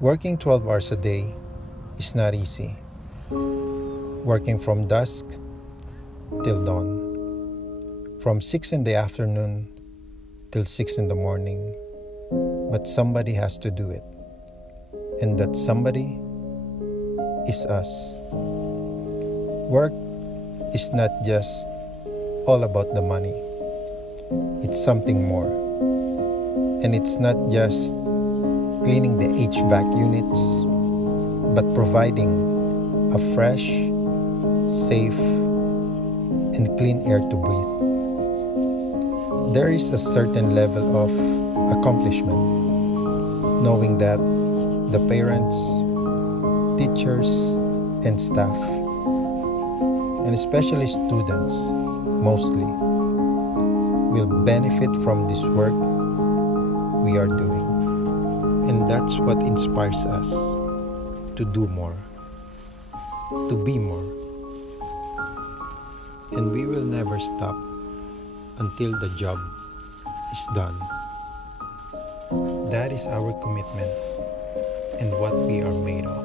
Working 12 hours a day is not easy. Working from dusk till dawn, from 6 in the afternoon till 6 in the morning, but somebody has to do it. And that somebody is us. Work is not just all about the money. It's something more. And it's not just cleaning the HVAC units, but providing a fresh, safe, and clean air to breathe. There is a certain level of accomplishment, knowing that the parents, teachers, and staff, and especially students, mostly, will benefit from this work we are doing. And that's what inspires us to do more, to be more. And we will never stop until the job is done. That is our commitment and what we are made of.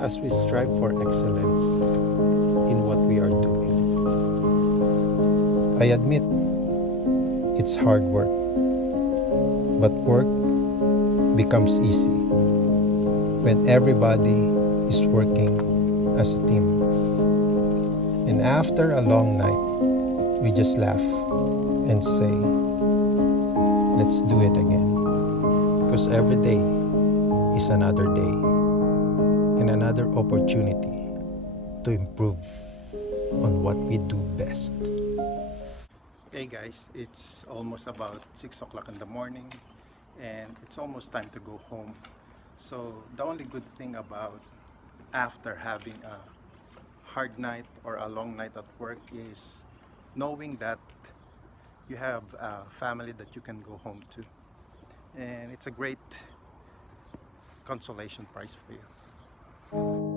As we strive for excellence in what we are doing. I admit it's hard work, but work becomes easy when everybody is working as a team. And after a long night, we just laugh and say, let's do it again. Because every day is another day and another opportunity to improve on what we do best. Hey guys, it's almost about 6 o'clock in the morning and it's almost time to go home. So the only good thing about after having a hard night or a long night at work is knowing that you have a family that you can go home to, and it's a great consolation prize for you.